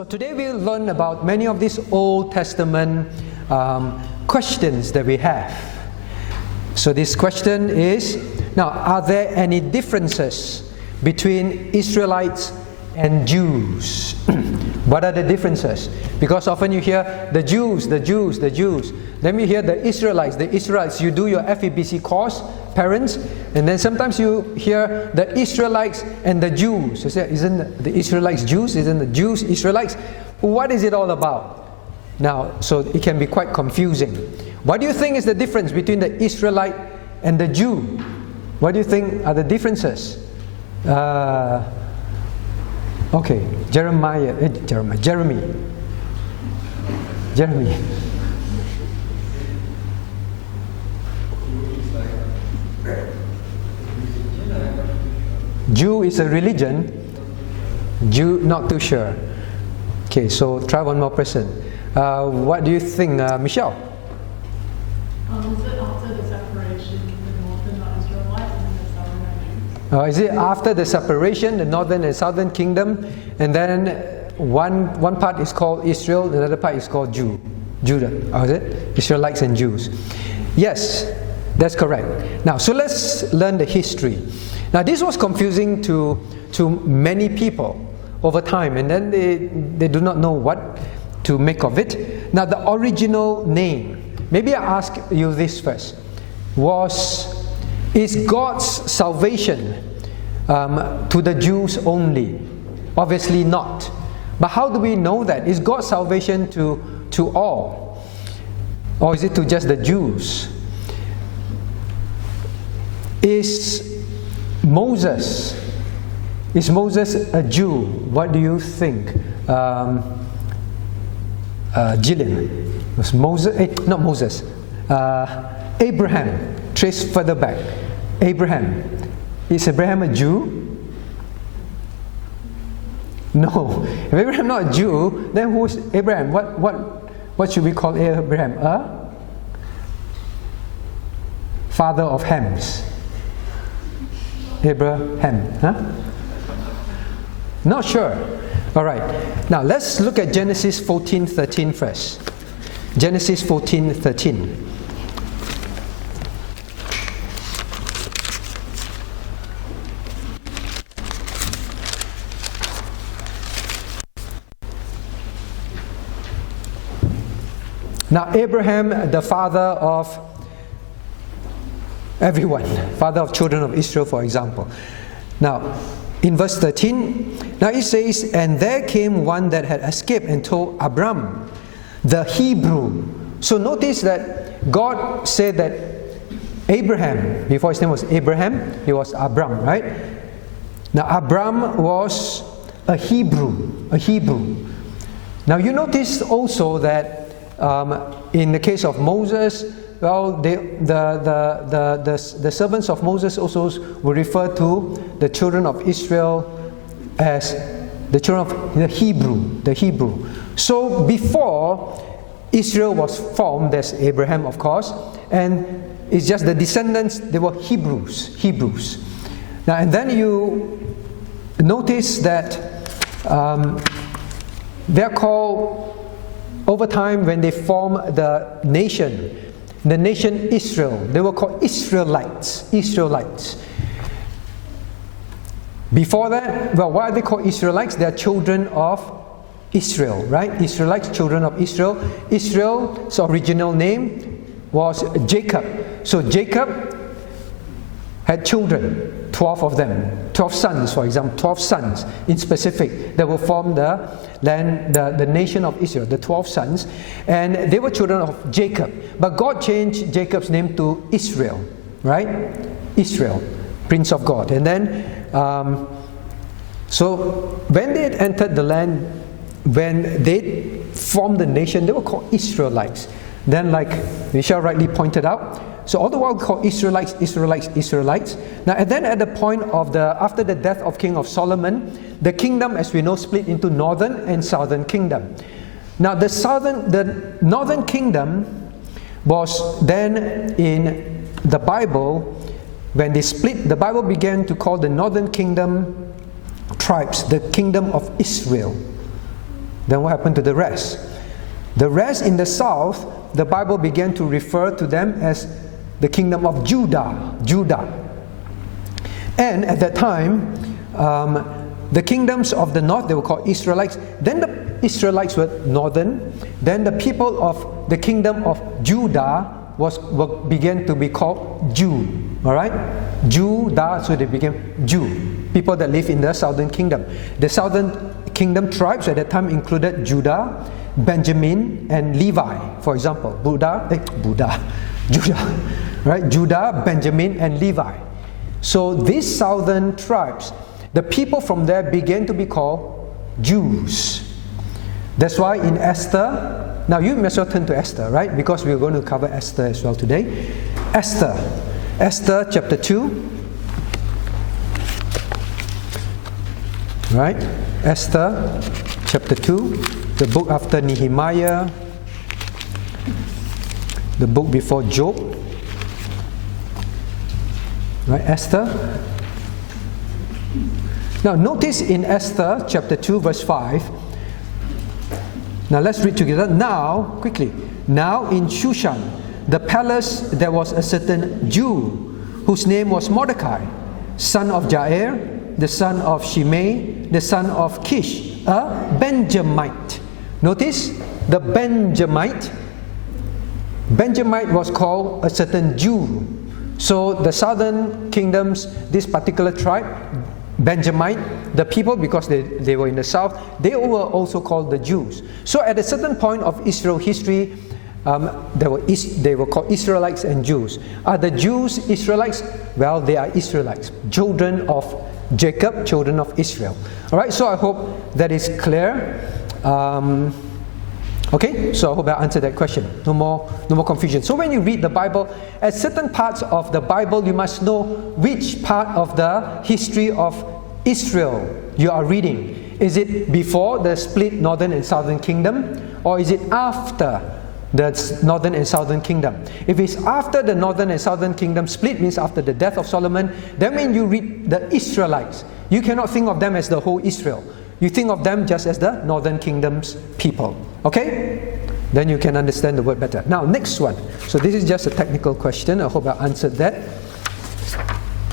So today we'll learn about many of these Old Testament questions that we have. So this question is, now, are there any differences between Israelites and Jews? What are the differences? Because often you hear the Jews, the Jews, the Jews. Then you hear the Israelites, the Israelites. You do your FEBC course, parents, and then sometimes you hear the Israelites and the Jews. You say, isn't the Israelites Jews? Isn't the Jews Israelites? What is it all about? Now, so it can be quite confusing. What do you think is the difference between the Israelite and the Jew? What do you think are the differences? Okay, Jeremy. Jew is a religion. Jew, not too sure. Okay, so try one more person. What do you think, Michelle? Is it after the separation, the northern Israelites and the southern Jews? Is it after the separation, the northern and southern kingdom, and then one part is called Israel, the other part is called Judah? Or is it Israelites and Jews? Yes, that's correct. Now, so let's learn the history. Now, this was confusing to many people over time, and then they do not know what to make of it. Now, the original name, maybe I ask you this first, is God's salvation to the Jews only? Obviously not. But how do we know that? Is God's salvation to all? Or is it to just the Jews? Is Moses a Jew? What do you think? Gillian, was Moses? Not Moses. Abraham. Trace further back. Abraham. Is Abraham a Jew? No. If Abraham not a Jew, then who is Abraham? What should we call Abraham? A father of Hams. Abraham. Huh? Not sure. All right. Now let's look at Genesis 14:13 first. Genesis 14:13. Now Abraham, the father of everyone, father of children of Israel, for example. Now, in verse 13, now it says, and there came one that had escaped and told Abram, the Hebrew. So notice that God said that Abraham, before his name was Abraham, he was Abram, right? Now Abram was a Hebrew. Now you notice also that in the case of Moses, well, the servants of Moses also will refer to the children of Israel as the children of the Hebrew. So before Israel was formed, there's Abraham, of course, and it's just the descendants, they were Hebrews. Now, and then you notice that they're called, over time when they form the nation Israel, they were called Israelites. Before that, well, why are they called Israelites? They are children of Israel, right? Israelites, children of Israel. Israel's original name was Jacob. So Jacob had children, 12 of them, 12 sons, for example, 12 sons in specific that will form the nation of Israel, the 12 sons, and they were children of Jacob. But God changed Jacob's name to Israel, right? Israel, Prince of God. And then, so when they had entered the land, when they formed the nation, they were called Israelites. Then, like Michelle rightly pointed out, so all the while called Israelites. Now, and then at the point of after the death of King of Solomon, the kingdom, as we know, split into northern and southern kingdom. Now, the northern kingdom was then in the Bible, when they split, the Bible began to call the northern kingdom tribes the kingdom of Israel. Then what happened to the rest? The rest in the south, the Bible began to refer to them as the kingdom of Judah. And at that time, the kingdoms of the north, they were called Israelites. Then the Israelites were northern. Then the people of the kingdom of Judah began to be called Jew. All right? Judah, so they became Jew. People that live in the southern kingdom. The southern kingdom tribes at that time included Judah, Benjamin, and Levi. For example, Judah, right? Judah, Benjamin, and Levi. So these southern tribes, the people from there began to be called Jews. That's why in Esther, now you may as well turn to Esther, right? Because we're going to cover Esther as well today. Esther chapter 2. Right? Esther chapter 2, the book after Nehemiah, the book before Job. Right? Esther. Now notice in Esther chapter 2 verse 5. Now let's read together. Now, quickly. Now in Shushan, the palace, there was a certain Jew whose name was Mordecai, son of Jair, the son of Shimei, the son of Kish, a Benjamite. Notice the Benjamite. Benjamite was called a certain Jew. So the southern kingdoms, this particular tribe, Benjamite, the people, because they were in the south, they were also called the Jews. So at a certain point of Israel history, they were called Israelites and Jews. Are the Jews Israelites? Well, they are Israelites, children of Jacob, children of Israel. Alright, so I hope that is clear. Okay, so I hope I answered that question. No more confusion. So when you read the Bible, at certain parts of the Bible, you must know which part of the history of Israel you are reading. Is it before the split northern and southern kingdom, or is it after the northern and southern kingdom? If it's after the northern and southern kingdom split, means after the death of Solomon, then when you read the Israelites, you cannot think of them as the whole Israel. You think of them just as the northern kingdom's people. Okay? Then you can understand the word better. Now, next one. So this is just a technical question. I hope I answered that.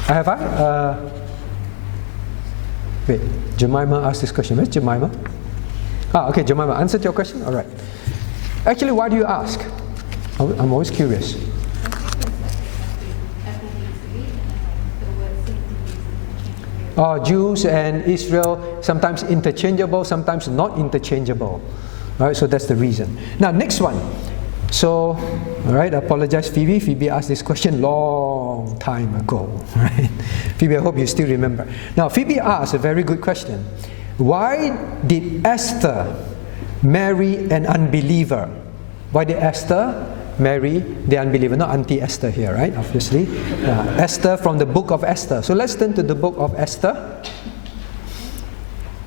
Have I? Wait, Jemima asked this question. Where's Jemima? Okay, Jemima answered your question? All right. Actually, why do you ask? I'm always curious. Jews and Israel, sometimes interchangeable, sometimes not interchangeable. All right, so that's the reason. Now, next one. So, all right, I apologize, Phoebe. Phoebe asked this question long time ago. Right? Phoebe, I hope you still remember. Now, Phoebe asked a very good question. Why did Esther marry an unbeliever? Why did Esther marry the unbeliever? Not Auntie Esther here, right? Obviously. Esther from the book of Esther. So let's turn to the book of Esther.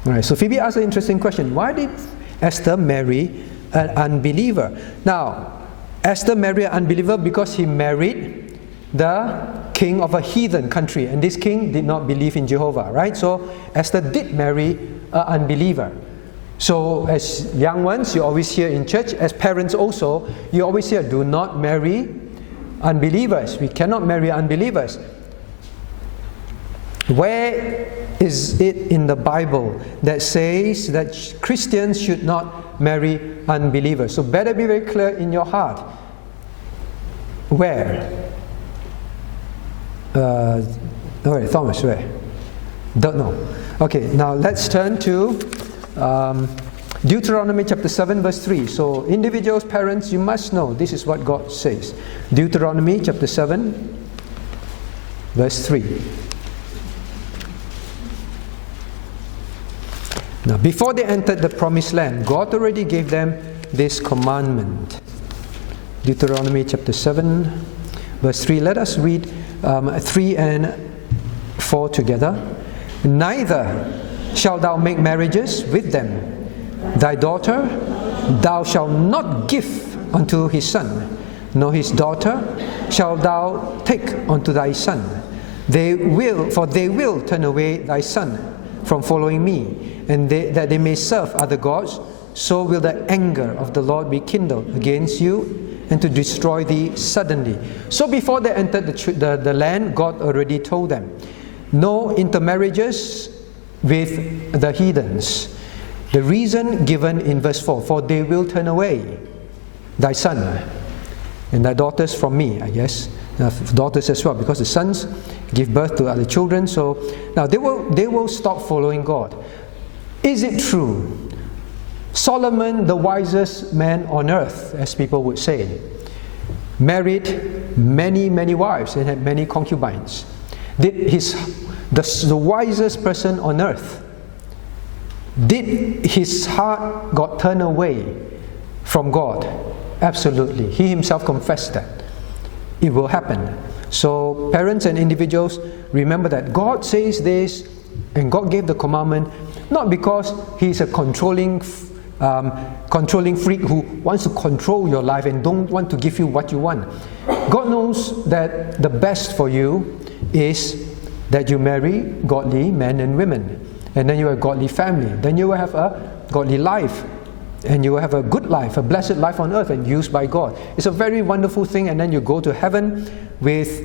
All right, so Phoebe asked an interesting question. Why did Esther marry an unbeliever? Now, Esther married an unbeliever because he married the king of a heathen country. And this king did not believe in Jehovah, right? So Esther did marry an unbeliever. So as young ones, you always hear in church, as parents also, you always hear, do not marry unbelievers. We cannot marry unbelievers. Where is it in the Bible that says that Christians should not marry unbelievers? So better be very clear in your heart. Where? Thomas, where? Don't know. Okay, now let's turn to Deuteronomy chapter 7 verse 3. So individuals, parents, you must know this is what God says. Deuteronomy chapter 7 verse 3. Now before they entered the promised land, God already gave them this commandment. Deuteronomy chapter 7 verse 3. Let us read 3 and 4 together. Neither shalt thou make marriages with them. Thy daughter thou shalt not give unto his son, nor his daughter shalt thou take unto thy son. For they will turn away thy son from following me, and that they may serve other gods. so will the anger of the Lord be kindled against you, and to destroy thee suddenly. So before they entered the land, God already told them, no intermarriages with the heathens. The reason given in verse 4, for they will turn away thy son and thy daughters from me, I guess. Daughters as well, because the sons give birth to other children. So now they will stop following God. Is it true? Solomon, the wisest man on earth, as people would say, married many wives and had many concubines. Did the wisest person on earth, did his heart got turned away from God? Absolutely. He himself confessed that. It will happen. So parents and individuals, remember that God says this, and God gave the commandment not because He's a controlling freak who wants to control your life and don't want to give you what you want. God knows that the best for you is that you marry godly men and women, and then you have a godly family. Then you will have a godly life, and you will have a good life, a blessed life on earth, and used by God. It's a very wonderful thing, and then you go to heaven with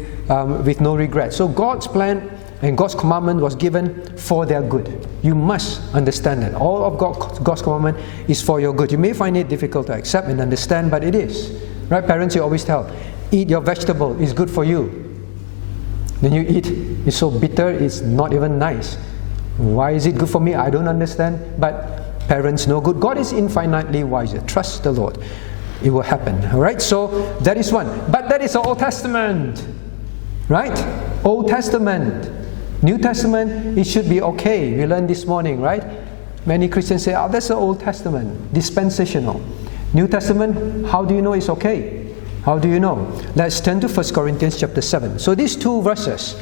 no regret. So God's plan and God's commandment was given for their good. You must understand that. All of God's commandment is for your good. You may find it difficult to accept and understand, but it is. Right? Parents, you always tell, eat your vegetable, it's good for you. Then you eat, it's so bitter, it's not even nice. Why is it good for me? I don't understand, but parents know good. God is infinitely wiser. Trust the Lord. It will happen. Alright, so that is one. But that is the Old Testament. Right? Old Testament. New Testament, it should be okay. We learned this morning, right? Many Christians say, oh, that's the Old Testament. Dispensational. New Testament, how do you know it's okay? How do you know? Let's turn to 1 Corinthians chapter 7. So these two verses,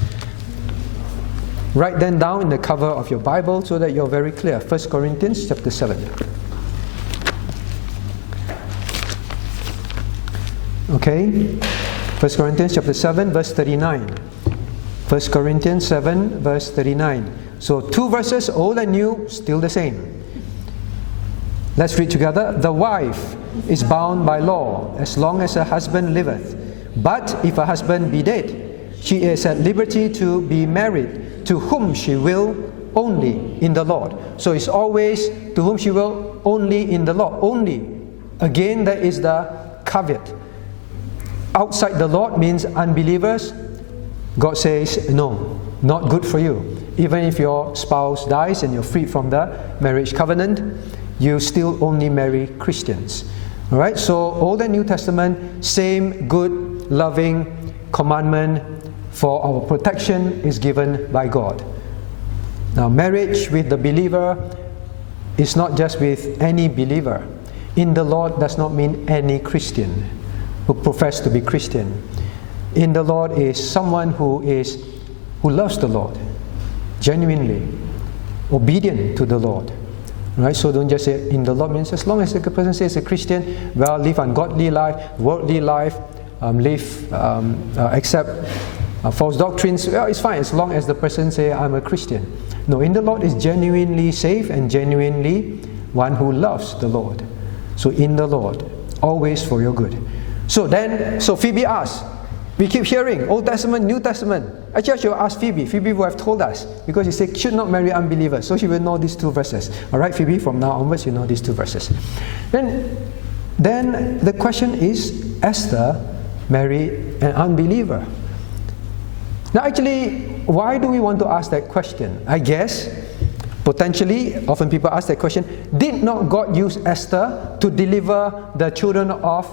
write them down in the cover of your Bible so that you're very clear. 1 Corinthians chapter 7. Okay? 1 Corinthians chapter 7 verse 39. 1 Corinthians 7 verse 39. So two verses, old and new, still the same. Let's read together. The wife is bound by law as long as her husband liveth. But if her husband be dead, she is at liberty to be married to whom she will, only in the Lord. So it's always to whom she will, only in the Lord. Only. Again, there is the caveat. Outside the Lord means unbelievers. God says, no, not good for you. Even if your spouse dies and you're freed from the marriage covenant, you still only marry Christians. Alright, so Old and New Testament, same good, loving commandment for our protection is given by God. Now, marriage with the believer is not just with any believer. In the Lord does not mean any Christian who profess to be Christian. In the Lord is someone who loves the Lord, genuinely, obedient to the Lord. Right? So don't just say in the Lord means as long as the person says a Christian, well, live ungodly life, worldly life, accept false doctrines, well, it's fine as long as the person say I'm a Christian. No, in the Lord is genuinely safe and genuinely one who loves the Lord. So in the Lord, always for your good. So Phoebe asks, we keep hearing Old Testament, New Testament. Actually, I should ask Phoebe. Phoebe would have told us because she said should not marry unbelievers. So she will know these two verses. Alright, Phoebe, from now onwards you know these two verses. Then the question is, Esther married an unbeliever. Now actually, why do we want to ask that question? I guess, potentially, often people ask that question, did not God use Esther to deliver the children of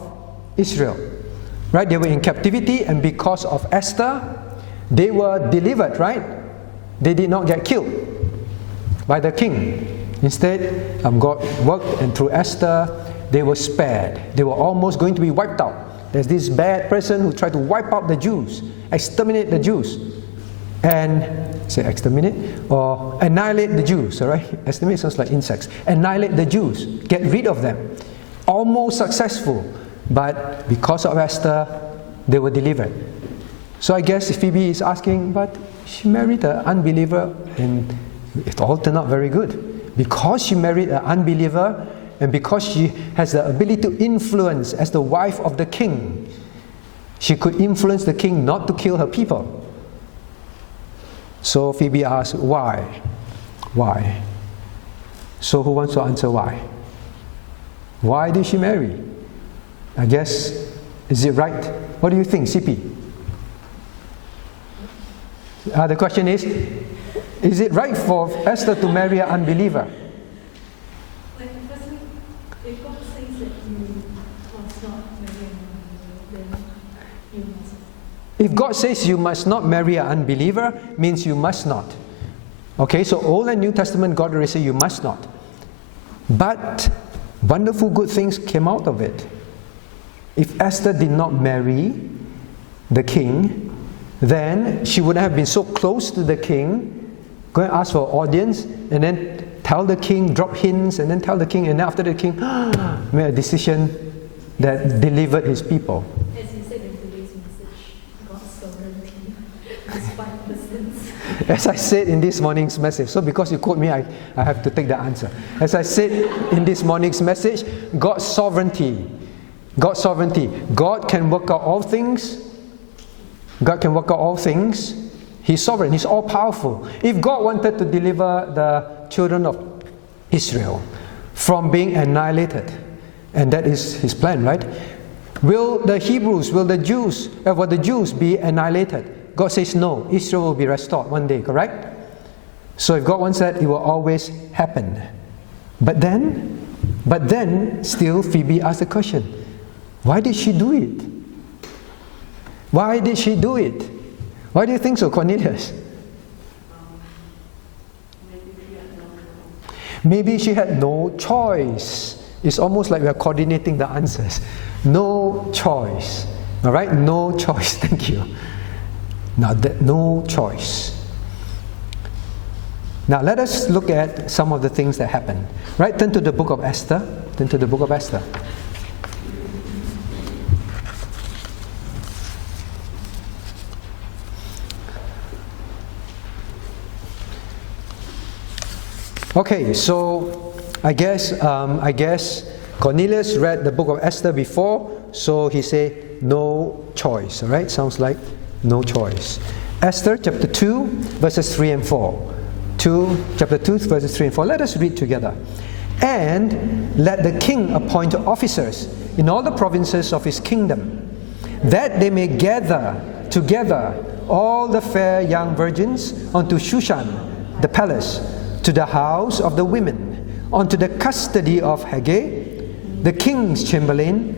Israel? Right? They were in captivity, and because of Esther, they were delivered, right? They did not get killed by the king. Instead, God worked, and through Esther, they were spared. They were almost going to be wiped out. There's this bad person who tried to wipe out the Jews, exterminate the Jews, and say exterminate or annihilate the Jews. All right, exterminate sounds like insects. Annihilate the Jews, get rid of them. Almost successful, but because of Esther, they were delivered. So I guess Phoebe is asking, but she married an unbeliever, and it all turned out very good. Because she married an unbeliever, and because she has the ability to influence as the wife of the king, she could influence the king not to kill her people. So Phoebe asks, why? Why? So who wants to answer why? Why did she marry? I guess, is it right? What do you think, CP? The question is it right for Esther to marry an unbeliever? If God says that you must not marry an unbeliever, then you must. If God says you must not marry an unbeliever, means you must not. Okay, so Old and New Testament, God already said you must not. But wonderful good things came out of it. If Esther did not marry the king, then she wouldn't have been so close to the king, go and ask for an audience, and then tell the king, drop hints, and then tell the king, and then after the king made a decision that delivered his people. As you said in today's message, God's sovereignty despite distance. As I said in this morning's message, so because you quote me, I have to take the answer. As I said in this morning's message, God's sovereignty. God's sovereignty. God can work out all things. God can work out all things. He's sovereign. He's all-powerful. If God wanted to deliver the children of Israel from being annihilated, and that is His plan, right? Will the Jews be annihilated? God says no. Israel will be restored one day, correct? So if God wants that, it will always happen. But then, still Phoebe asked the question, why did she do it? Why did she do it? Why do you think so, Cornelius? Maybe she had no choice. It's almost like we are coordinating the answers. No choice. All right? No choice. Thank you. Now, no choice. Now, let us look at some of the things that happened. Right? Turn to the book of Esther. Turn to the book of Esther. Okay, so I guess Cornelius read the book of Esther before, so he said no choice. All right, sounds like no choice. Esther chapter 2, verses 3 and 4. Chapter 2, verses 3 and 4. Let us read together. And let the king appoint officers in all the provinces of his kingdom, that they may gather together all the fair young virgins unto Shushan, the palace, to the house of the women, unto the custody of Haggai, the king's chamberlain,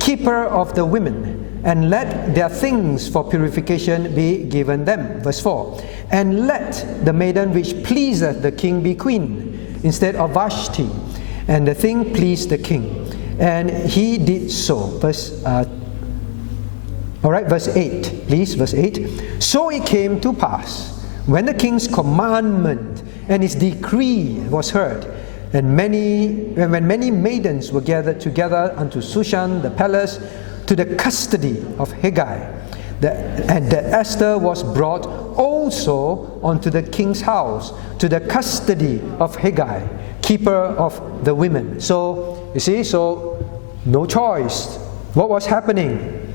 keeper of the women, and let their things for purification be given them. Verse 4. And let the maiden which pleaseth the king be queen, instead of Vashti. And the thing pleased the king. And he did so. Verse 8, please, verse 8. So it came to pass, when the king's commandment and his decree was heard, and when many maidens were gathered together unto Shushan the palace, to the custody of Haggai, and that Esther was brought also unto the king's house, to the custody of Haggai, keeper of the women. So, you see, no choice. What was happening?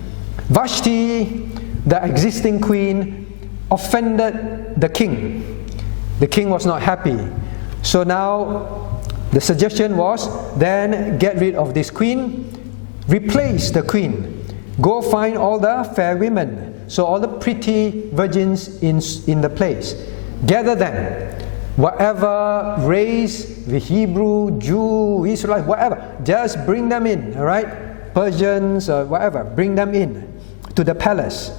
Vashti, the existing queen, offended the king. The king was not happy. So now the suggestion was, then get rid of this queen, replace the queen. Go find all the fair women, so all the pretty virgins in the place. Gather them. Whatever race, the Hebrew, Jew, Israelite, whatever, just bring them in, all right? Persians, whatever, bring them in to the palace.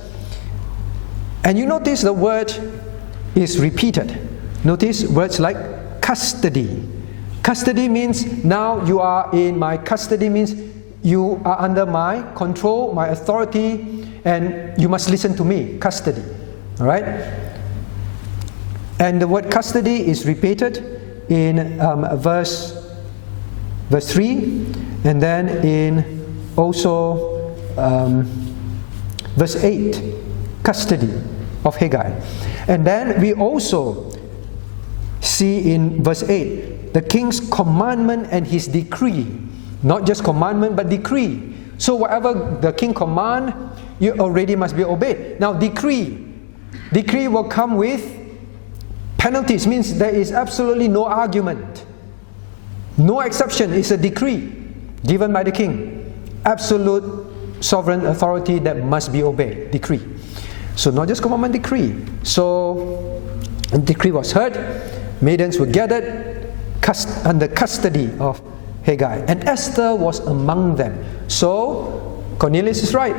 And you notice the word is repeated. Notice words like custody. Custody means now you are in my custody, means you are under my control, my authority, and you must listen to me. Custody. All right? And the word custody is repeated in verse 3, and then in also verse 8, custody of Haggai. And then we also see in verse 8, the king's commandment and his decree. Not just commandment, but decree. So whatever the king command, you already must be obeyed. Now decree will come with penalties, means there is absolutely no argument. No exception. It's a decree given by the king. Absolute sovereign authority that must be obeyed. Decree. So not just commandment, decree. So the decree was heard. Maidens were gathered under custody of Haggai. And Esther was among them. So Cornelius is right.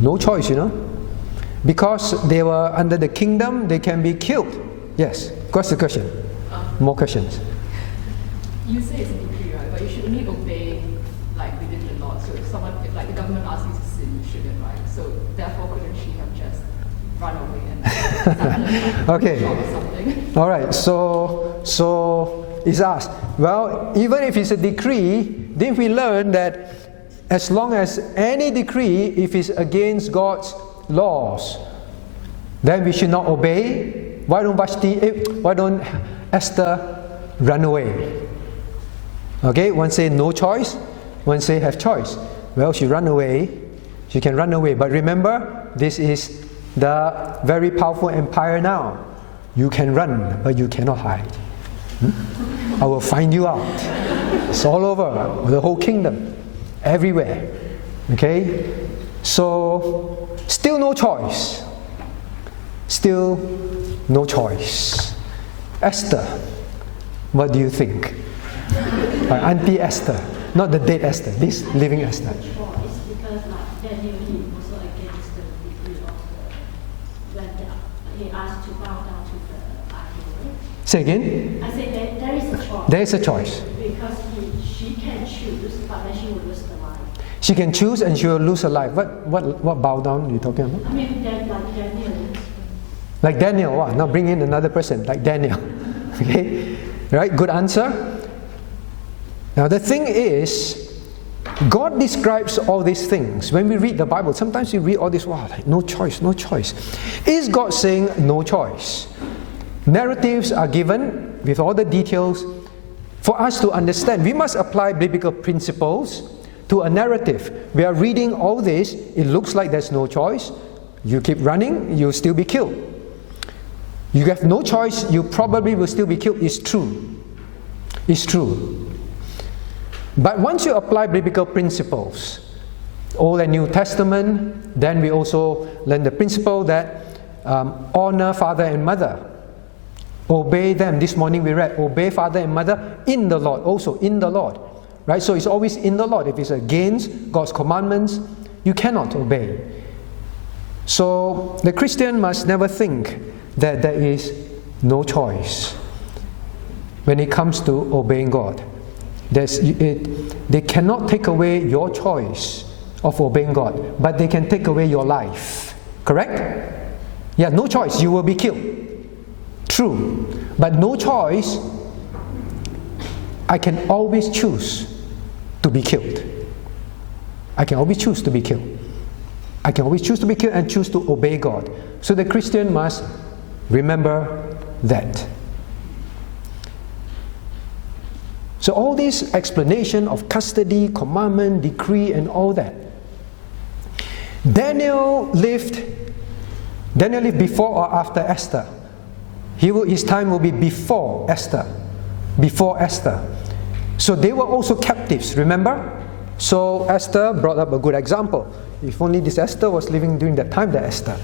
No choice, Because they were under the kingdom, they can be killed. Yes. What's the question? More questions. You say it's a decree, right? But you should only obey within the law. So if the government asks you to sin, you shouldn't, right? So therefore, couldn't she have just run away and okay. or something? All right. So it's asked. Well, even if it's a decree, didn't we learn that as long as any decree, if it's against God's laws, then we should not obey? Why don't Esther run away? Okay, one say no choice, one say have choice. Well, she ran away. She can run away. But remember, this is the very powerful empire now. You can run, but you cannot hide. I will find you out. It's all over, the whole kingdom, everywhere. Okay? So, still no choice. Still no choice. Esther, what do you think? Auntie Esther, not the dead Esther, this living Esther. It's because Daniel, he also against the decree of when he asked to bow down to the idol. Say again? I said there is a choice. There is a choice. Because she can choose, but then she will lose the life. She can choose and she will lose her life. What bow down are you talking about? I mean, Daniel. Like Daniel, wow, now bring in another person, like Daniel. Okay? Right, good answer. Now the thing is, God describes all these things. When we read the Bible, sometimes we read all this, wow, like no choice, no choice. Is God saying no choice? Narratives are given with all the details for us to understand. We must apply biblical principles to a narrative. We are reading all this, it looks like there's no choice. You keep running, you'll still be killed. You have no choice, you probably will still be killed. It's true. It's true. But once you apply biblical principles, Old and New Testament, then we also learn the principle that honor father and mother. Obey them. This morning we read, obey father and mother in the Lord, also in the Lord. Right? So it's always in the Lord. If it's against God's commandments, you cannot obey. So the Christian must never think that there is no choice when it comes to obeying God. They cannot take away your choice of obeying God, but they can take away your life. Correct? Yeah, no choice, you will be killed. True. But no choice, I can always choose to be killed. I can always choose to be killed. I can always choose to be killed and choose to obey God. So the Christian must remember that. So all this explanation of custody, commandment, decree, and all that. Daniel lived before or after Esther. His time will be before Esther. Before Esther. So they were also captives, remember? So Esther brought up a good example. If only this Esther was living during that time, that Esther.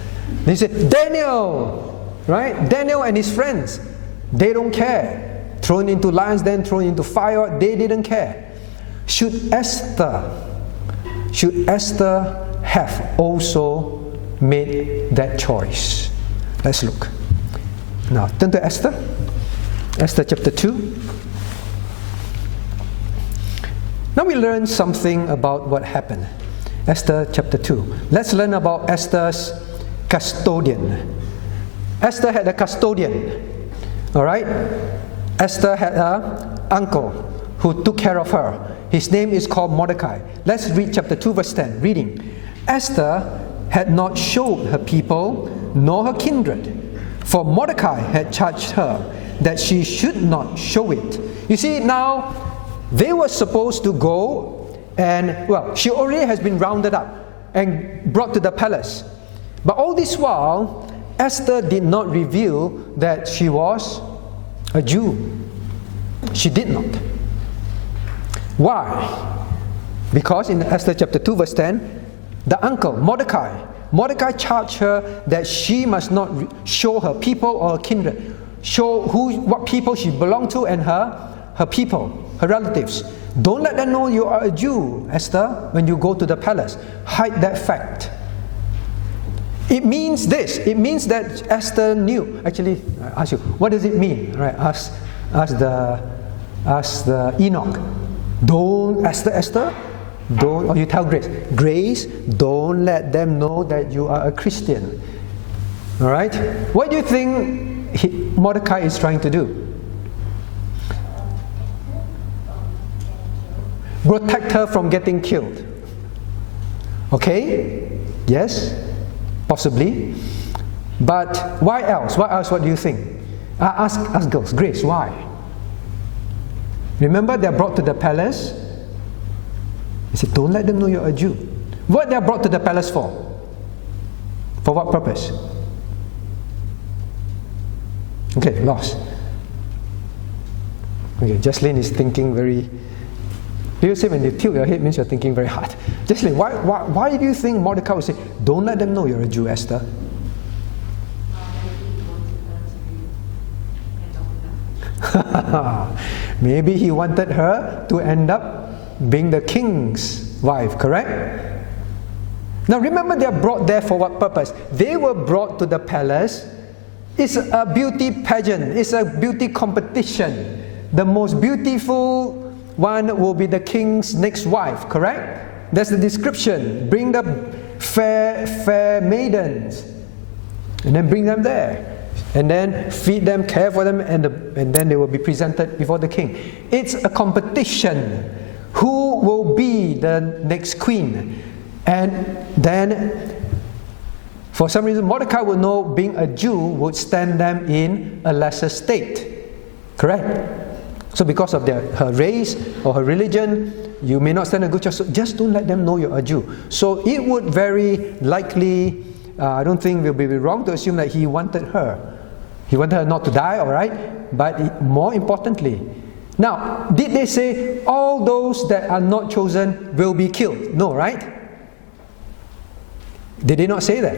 They said, Daniel, right? Daniel and his friends, they don't care. Thrown into lions, then thrown into fire, they didn't care. Should Esther have also made that choice? Let's look. Now, turn to Esther. Esther chapter 2. Now we learn something about what happened. Esther chapter 2. Let's learn about Esther's custodian. Esther had a custodian. Alright? Esther had an uncle who took care of her. His name is called Mordecai. Let's read chapter 2 verse 10. Reading. Esther had not showed her people nor her kindred, for Mordecai had charged her that she should not show it. You see, now they were supposed to go and, well, she already has been rounded up and brought to the palace. But all this while, Esther did not reveal that she was a Jew. She did not. Why? Because in Esther chapter 2 verse 10, the uncle, Mordecai charged her that she must not show her people or her kindred, show what people she belonged to and her people, her relatives. Don't let them know you are a Jew, Esther, when you go to the palace. Hide that fact. It means this. It means that Esther knew. Actually, I ask you, what does it mean? Right? Ask the Enoch. Don't, Esther, don't, or you tell Grace, don't let them know that you are a Christian. All right? What do you think Mordecai is trying to do? Protect her from getting killed. Okay? Yes? Possibly. But why else? What else? What do you think? Ask girls. Grace, why? Remember, they're brought to the palace. He said, don't let them know you're a Jew. What they're brought to the palace for? For what purpose? Okay, lost. Okay, Jocelyn is thinking very... You say when you tilt your head means you're thinking very hard. Jocelyn, why do you think Mordecai would say, don't let them know you're a Jew, Esther? Maybe he wanted her to end up being the king's wife, correct? Now remember, they are brought there for what purpose? They were brought to the palace. It's a beauty pageant. It's a beauty competition. The most beautiful one will be the king's next wife, correct? That's the description. Bring the fair maidens. And then bring them there. And then feed them, care for them, and then they will be presented before the king. It's a competition. Who will be the next queen? And then, for some reason, Mordecai would know being a Jew would stand them in a lesser state. Correct? So because of her race or her religion, you may not stand a good chance. So just don't let them know you're a Jew. So it would very likely, I don't think it will be wrong to assume that he wanted her. He wanted her not to die, all right? But more importantly, now, did they say all those that are not chosen will be killed? No, right? They did not say that.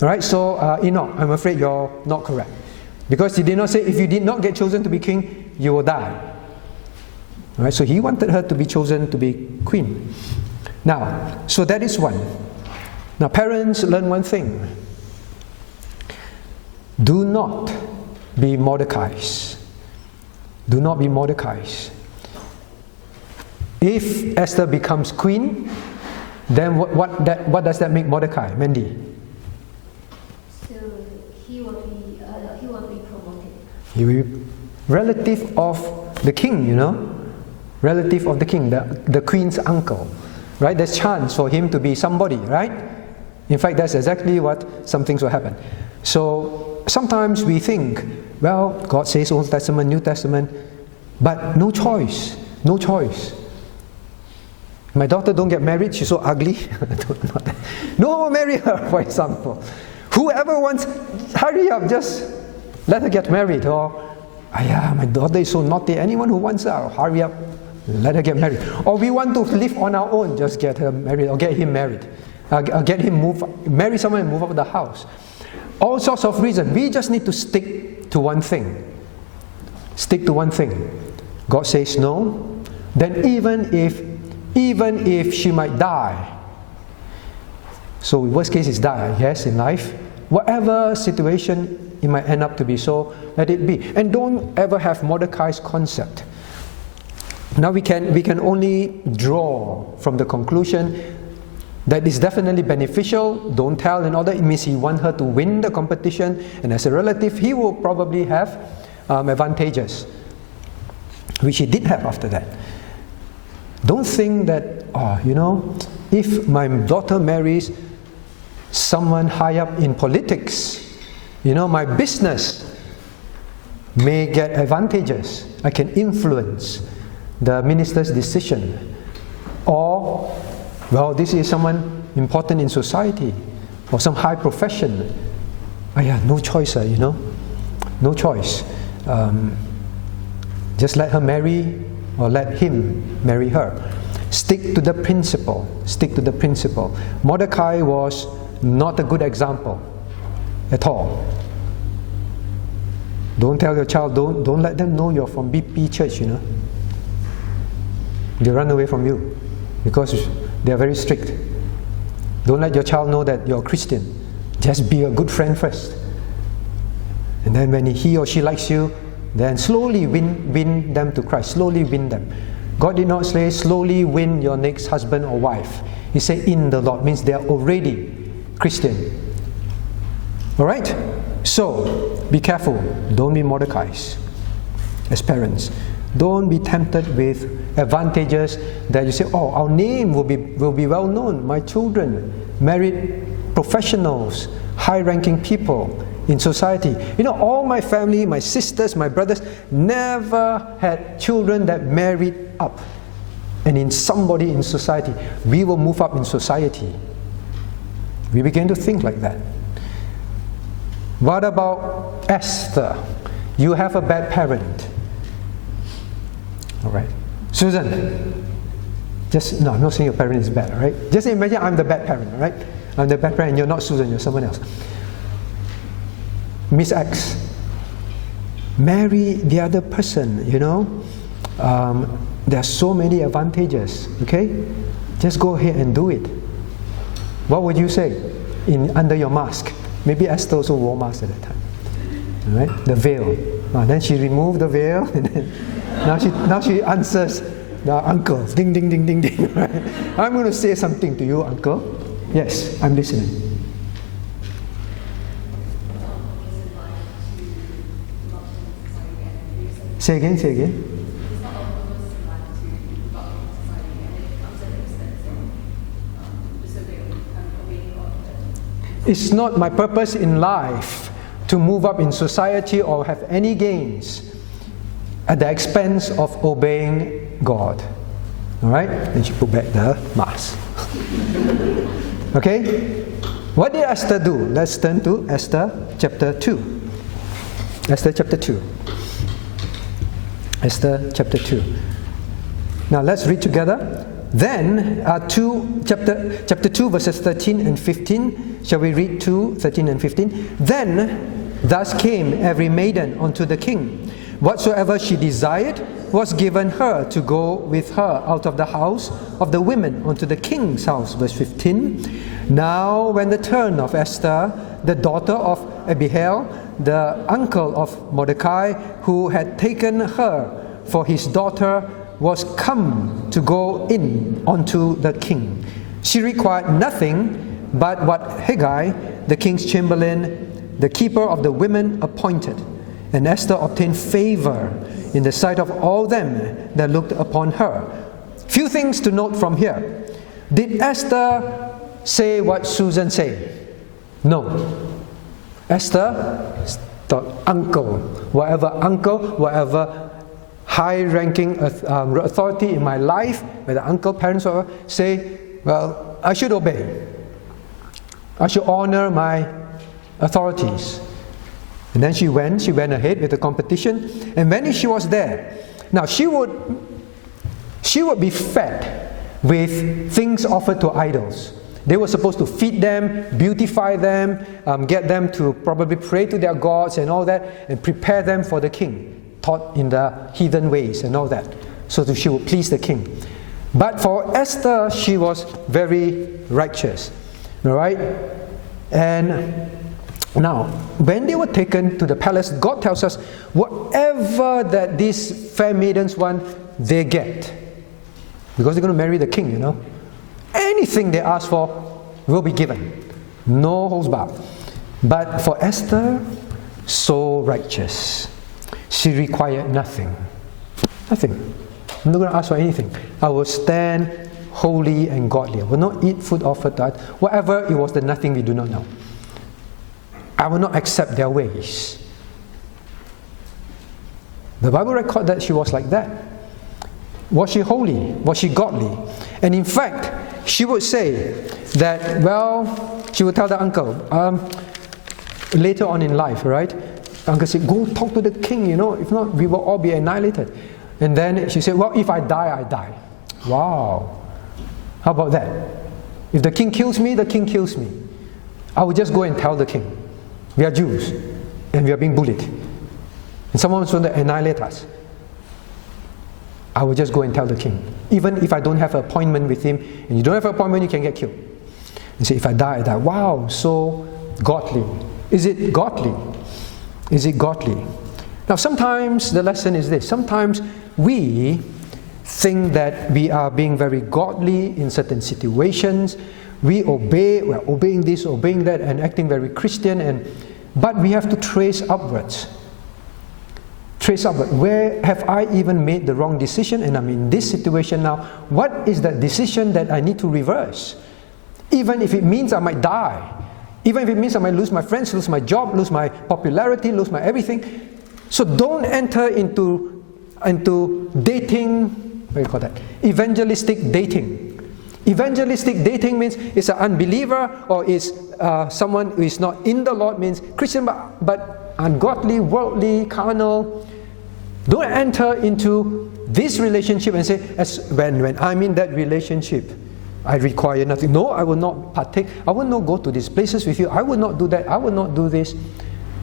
All right, so Enoch, I'm afraid you're not correct. Because he did not say if you did not get chosen to be king, you will die. All right, so he wanted her to be chosen to be queen. Now, so that is one. Now, parents, learn one thing. Do not be Mordecai's. Do not be Mordecai's. If Esther becomes queen, then what does that make Mordecai, Mandy? So he will be promoted. He will be relative of the king, you know, relative of the king, the queen's uncle, right? There's chance for him to be somebody, right? In fact, that's exactly what some things will happen. So sometimes we think, well, God says Old Testament, New Testament, but no choice, no choice. My daughter don't get married, she's so ugly. No one marry her, for example. Whoever wants, hurry up, just let her get married. Or, my daughter is so naughty, anyone who wants her, hurry up, let her get married. Or we want to live on our own, just get her married, or get him married. Get him marry someone and move out of the house. All sorts of reasons. We just need to stick to one thing. Stick to one thing. God says no. Then even if she might die, so worst case is die, yes, in life. Whatever situation it might end up to be, so let it be. And don't ever have Mordecai's concept. Now we can only draw from the conclusion that is definitely beneficial. Don't tell and all that. It means he wants her to win the competition, and as a relative, he will probably have advantages, which he did have after that. Don't think that, if my daughter marries someone high up in politics, my business may get advantages. I can influence the minister's decision. Or, well, this is someone important in society or some high profession. No choice, no choice. Just let her marry or let him marry her. Stick to the principle. Stick to the principle. Mordecai was not a good example at all. Don't tell your child, don't let them know you're from BP Church, They run away from you because they are very strict. Don't let your child know that you're a Christian. Just be a good friend first. And then when he or she likes you, then slowly win them to Christ. Slowly win them. God did not say slowly win your next husband or wife. He said in the Lord, means they are already Christian. Alright? So, be careful. Don't be Mordecai's as parents. Don't be tempted with advantages that you say, our name will be well known. My children married professionals, high-ranking people in society. All my family, my sisters, my brothers, never had children that married up. And in somebody in society, we will move up in society. We began to think like that. What about Esther? You have a bad parent. All right. Susan, I'm not saying your parent is bad, all right? Just imagine I'm the bad parent, all right? I'm the bad parent and you're not Susan, you're someone else. Miss X, marry the other person, there are so many advantages, okay? Just go ahead and do it. What would you say under your mask? Maybe Esther also wore mask at that time. All right? The veil. Then she removed the veil and then now she answers the uncle. Ding, ding, ding, ding, ding. Right? I'm going to say something to you, uncle. Yes, I'm listening. Say again. It's not my purpose in life to move up in society or have any gains at the expense of obeying God. Alright? Then she put back the mask. Okay? What did Esther do? Let's turn to Esther chapter 2. Esther chapter 2. Esther chapter 2. Now let's read together. Then, chapter 2 verses 13 and 15. Shall we read 2, 13 and 15? Then, thus came every maiden unto the king. Whatsoever she desired was given her to go with her out of the house of the women unto the king's house. Verse 15. Now, when the turn of Esther, the daughter of Abihail, the uncle of Mordecai, who had taken her for his daughter, was come to go in unto the king, she required nothing but what Hegai, the king's chamberlain, the keeper of the women, appointed. And Esther obtained favor in the sight of all them that looked upon her. Few things to note from here. Did Esther say what Susan said? No. Esther thought uncle, whatever high-ranking authority in my life, whether uncle, parents, or say, well, I should obey. I should honor my authorities. And then she went ahead with the competition, and when she was there, now she would be fed with things offered to idols. They were supposed to feed them, beautify them, get them to probably pray to their gods and all that, and prepare them for the king, taught in the heathen ways and all that, so that she would please the king. But for Esther, she was very righteous. All right? And now, when they were taken to the palace, God tells us, whatever that these fair maidens want, they get. Because they're going to marry the king, Anything they ask for will be given. No holds barred. But for Esther, so righteous. She required nothing. Nothing. I'm not going to ask for anything. I will stand holy and godly. I will not eat food offered to God. Whatever it was, the nothing we do not know. I will not accept their ways. The Bible records that she was like that. Was she holy? Was she godly? And in fact, she would say that, well, she would tell the uncle, later on in life, right? The uncle said, go talk to the king, if not, we will all be annihilated. And then she said, well, if I die, I die. Wow. How about that? If the king kills me, the king kills me. I will just go and tell the king, we are Jews, and we are being bullied. And someone wants to annihilate us. I will just go and tell the king. Even if I don't have an appointment with him, and you don't have an appointment, you can get killed. And say, if I die, I die. Wow, so godly. Is it godly? Is it godly? Now, sometimes the lesson is this. Sometimes we think that we are being very godly in certain situations. We obey, we're obeying this, obeying that, and acting very Christian. But we have to trace upwards. Trace upward. Where have I even made the wrong decision and I'm in this situation now? What is that decision that I need to reverse? Even if it means I might die. Even if it means I might lose my friends, lose my job, lose my popularity, lose my everything. So don't enter into dating, what do you call that? Evangelistic dating. Evangelistic dating means it's an unbeliever or is someone who is not in the Lord, means Christian but ungodly, worldly, carnal. Don't enter into this relationship and say, when I'm in that relationship, I require nothing. No, I will not partake. I will not go to these places with you. I will not do that. I will not do this.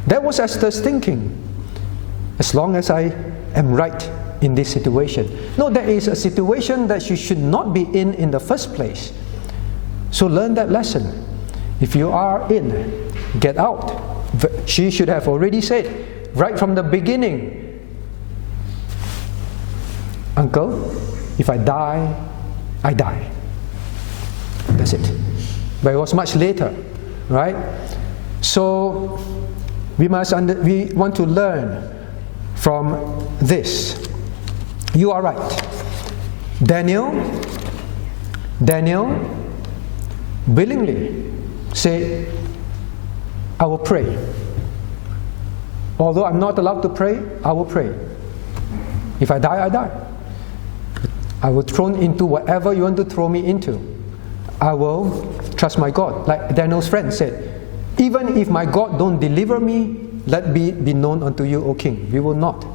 That was Esther's thinking. As long as I am right in this situation. No, there is a situation that she should not be in the first place. So learn that lesson. If you are in, get out. She should have already said, right from the beginning, uncle, if I die, I die. That's it. But it was much later, right? So we want to learn from this. You are right. Daniel willingly said, I will pray. Although I'm not allowed to pray, I will pray. If I die, I die. I will thrown into whatever you want to throw me into. I will trust my God. Like Daniel's friend said, even if my God don't deliver me, let be known unto you, O king. We will not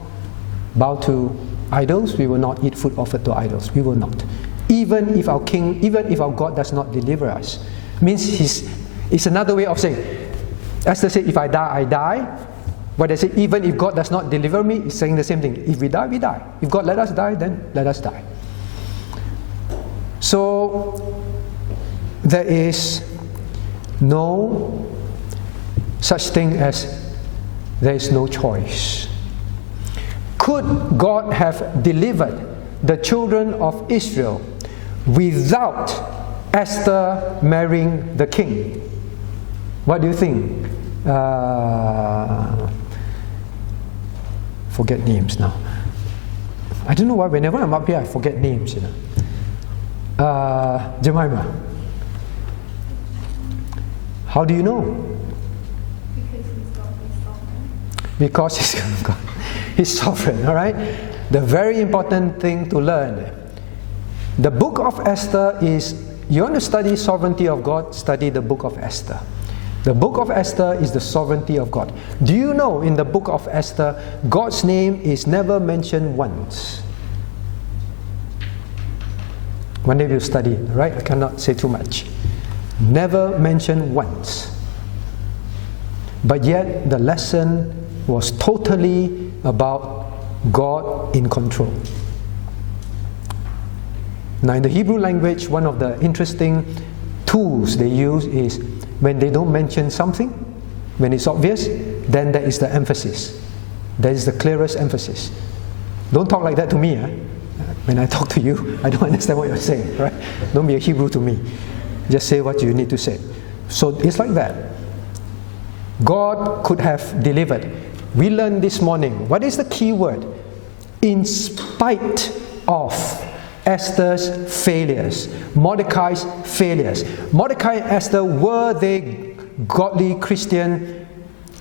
bow to idols. We will not eat food offered to idols. We will not. Even if our king, even if our God does not deliver us. Means it's another way of saying, Esther said, if I die, I die. But they say, even if God does not deliver me, it's saying the same thing. If we die, we die. If God let us die, then let us die. So, there is no such thing as there is no choice. Could God have delivered the children of Israel without Esther marrying the king? What do you think? Forget names now. I don't know why whenever I'm up here I forget names, Jemima. How do you know? Because He's sovereign, all right? The very important thing to learn. The book of Esther is, you want to study sovereignty of God, study the book of Esther. The book of Esther is the sovereignty of God. Do you know in the book of Esther, God's name is never mentioned once? One day we'll study it, right? I cannot say too much. Never mentioned once. But yet the lesson was totally about God in control. Now in the Hebrew language, one of the interesting tools they use is when they don't mention something, when it's obvious, then there is the emphasis. That is the clearest emphasis. Don't talk like that to me. When I talk to you, I don't understand what you're saying, right? Don't be a Hebrew to me. Just say what you need to say. So it's like that. God could have delivered. We learned this morning. What is the key word? In spite of Esther's failures, Mordecai's failures. Mordecai and Esther, were they godly Christian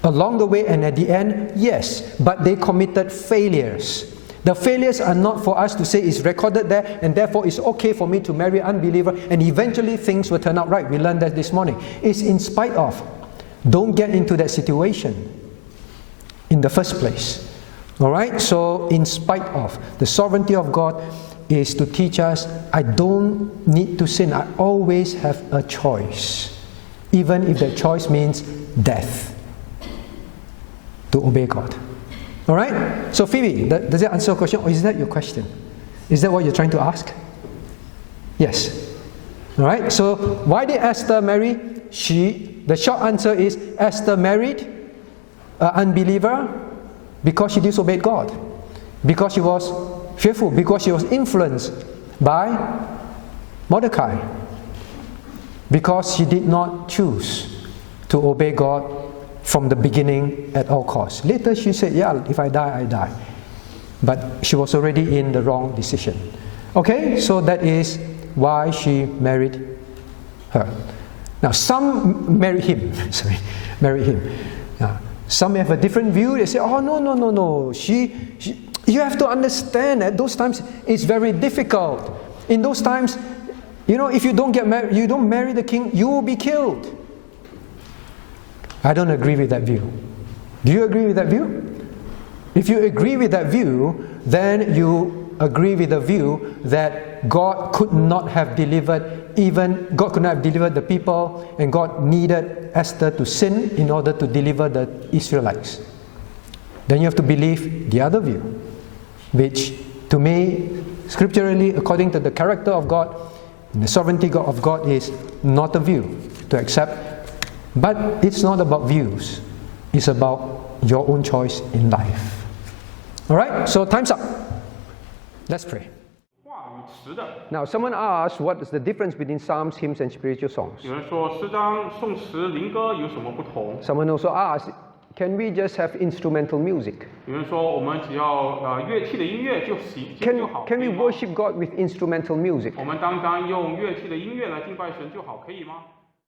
Along the way and at the end, yes, but they committed failures. The failures are not for us to say it's recorded there and therefore it's okay for me to marry unbeliever and eventually things will turn out right. We learned that this morning. It's in spite of. Don't get into that situation in the first place. Alright? So in spite of. The sovereignty of God is to teach us, I don't need to sin. I always have a choice. Even if that choice means death. To obey God. Alright? So Phoebe, does that answer your question or is that your question? Is that what you're trying to ask? Yes. Alright? So why did Esther marry? The short answer is Esther married an unbeliever because she disobeyed God. Because she was fearful. Because she was influenced by Mordecai. Because she did not choose to obey God from the beginning at all costs. Later she said, yeah, if I die, I die. But she was already in the wrong decision. Okay, so that is why she married her. Now some marry him. Marry him. Some have a different view. They say, oh no. You have to understand at those times it's very difficult. In those times, if you don't get married, you don't marry the king, you will be killed. I don't agree with that view. Do you agree with that view? If you agree with that view, then you agree with the view that God could not have delivered the people and God needed Esther to sin in order to deliver the Israelites. Then you have to believe the other view, which to me, scripturally, according to the character of God, and the sovereignty of God is not a view to accept. But it's not about views. It's about your own choice in life. Alright, so time's up. Let's pray. Now, someone asked what is the difference between psalms, hymns, and spiritual songs. Someone also asked, can we just have instrumental music? Can we worship God with instrumental music?